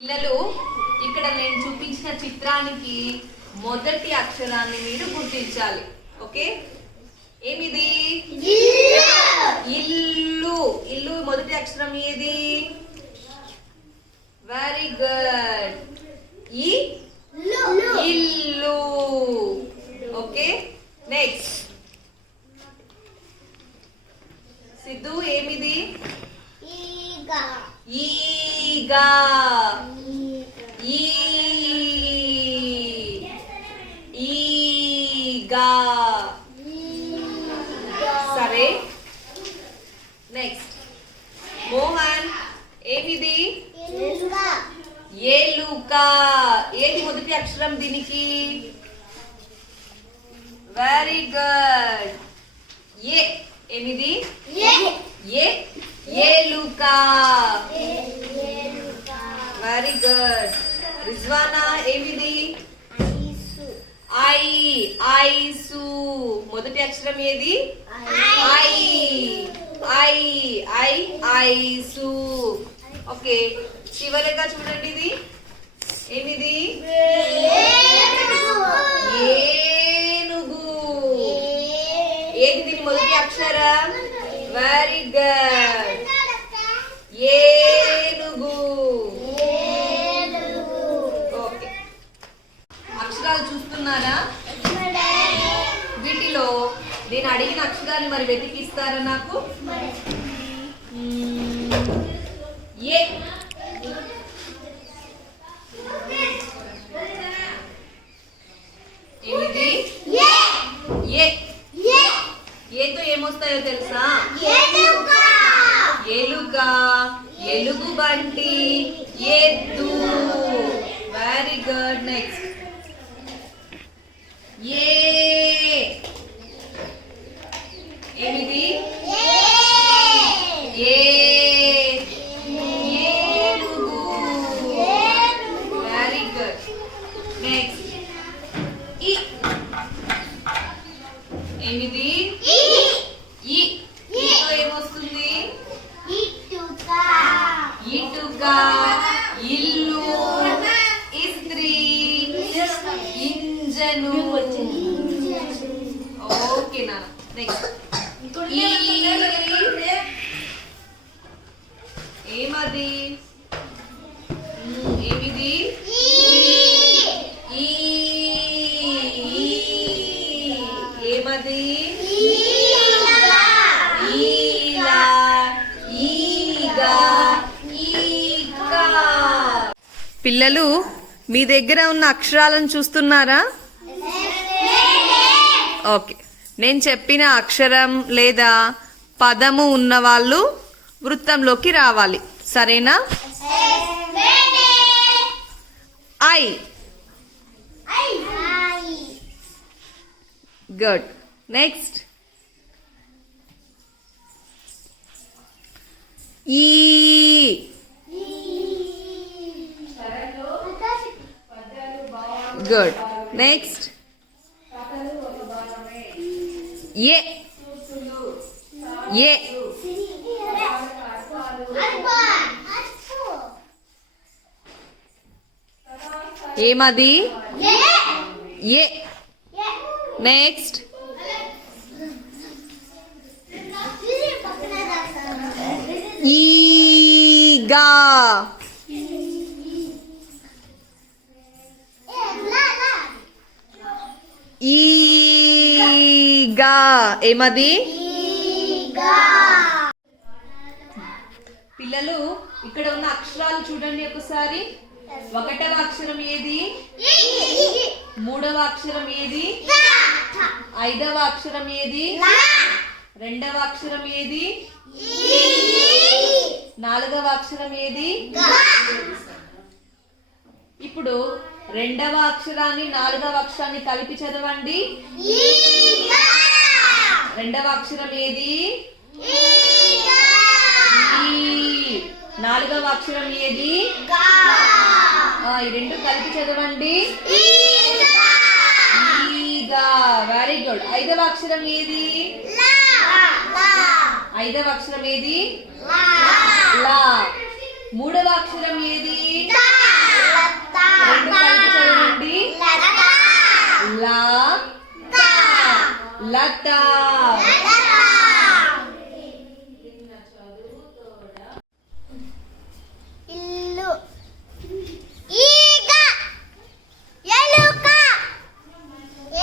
పిల్లలు ఇక్కడ నేను చూపించిన చిత్రానికి మొదటి అక్షరాన్ని మీరు గుర్తించాలి. ఓకే? ఏమిది? ఇల్లు. ఇల్లు. మొదటి అక్షరం ఏది? వెరీ గుడ్ ఈ? ఇల్లు. ఓకే? నెక్స్ట్ సిద్ధు ఏమిది? ఈగా. నెక్స్ట్ మోహన్ ఏమిది? ఏలుక ఏది మొదటి అక్షరం దీనికి? వెరీ గుడ్ ఏ ఏమిది? ఏ. ఏలుక వెరీ గుడ్ రిజ్వానా ఏమిది? I ice. మొదటి అక్షరం ఏది? I. I I ice okay చివరిగా చూడండి ఇది. ఏమిది? ఏనుగు. ఏది దీని మొదటి అక్షరం? వెరీ గుడ్ ఏనుగు. ఓకే. అక్షరాలు చూస్తున్నారా? నేను అడిగిన అక్షరాలు మరి వెతికిస్తారా నాకు? ఏ? ఏ? ఏతో ఏమొస్తాయో తెలుసా? ఎలుక ఎలుగు బంటి ఎద్దు వెరీ గుడ్ నెక్స్ట్ ఏ ఏమిది ఏ ఏనుగు వెరీ గుడ్ నెక్స్ట్ ఈ ఏమిది ఈ ఈతో ఏమొస్తుంది ఇటుక ఇల్లు ఇస్త్రీ ఇంజను ఓకే నా నెక్స్ట్ ఏమది? ఏమిది? ఈ. ఏమది? ఈలా. ఈగా ఈకా. పిల్లలు మీ దగ్గర ఉన్న అక్షరాలను చూస్తున్నారా? ఓకే. నేను చెప్పిన అక్షరం లేదా పదము ఉన్న వాళ్ళు వృత్తంలోకి రావాలి. సరేనా? ఐ. గుడ్ నెక్స్ట్ ఈ గుడ్ నెక్స్ట్ ఏ ఏ ఏమది ఏ నెక్స్ట్ ఈగా ఈగా. ఏమది? పిల్లలు ఇక్కడ ఉన్న అక్షరాలు చూడండి ఒకసారి. ఒకటవ అక్షరం ఏది? మూడవ అక్షరం ఏది? ఐదవ అక్షరం ఏది? రెండవ అక్షరం ఏది? నాలుగవ అక్షరం ఏది? ఇప్పుడు రెండవ అక్షరాన్ని నాలుగవ అక్షరాన్ని కలిపి చదవండి. రెండవ అక్షరం ఏది? నాలుగవ అక్షరం ఏది? ఈ రెండు కలిపి చదవండి. వెరీ గుడ్ ఐదవ అక్షరం ఏది? ఐదవ అక్షరం ఏది? లా. మూడవ అక్షరం ఏది రెండు కలిపి చదవండి లా లత ఇల్లు ఈగ ఎలుక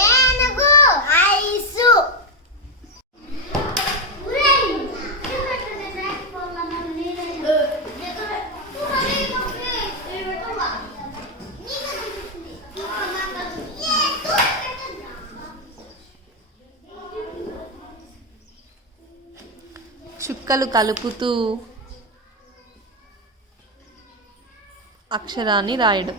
ఏనుగు ఐసు చుక్కలు కలుపుతూ అక్షరాన్ని రాయడం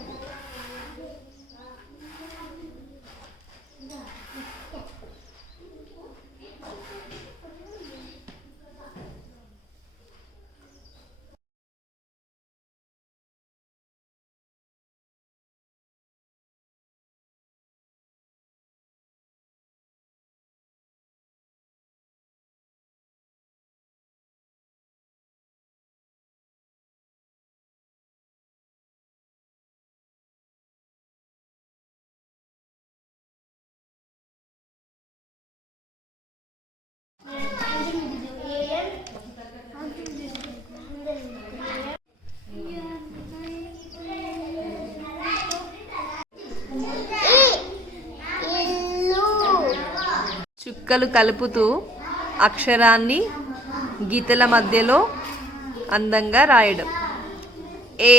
ఇల్లు చుక్కలు కలుపుతూ అక్షరాన్ని గీతల మధ్యలో అందంగా రాయడం. ఏ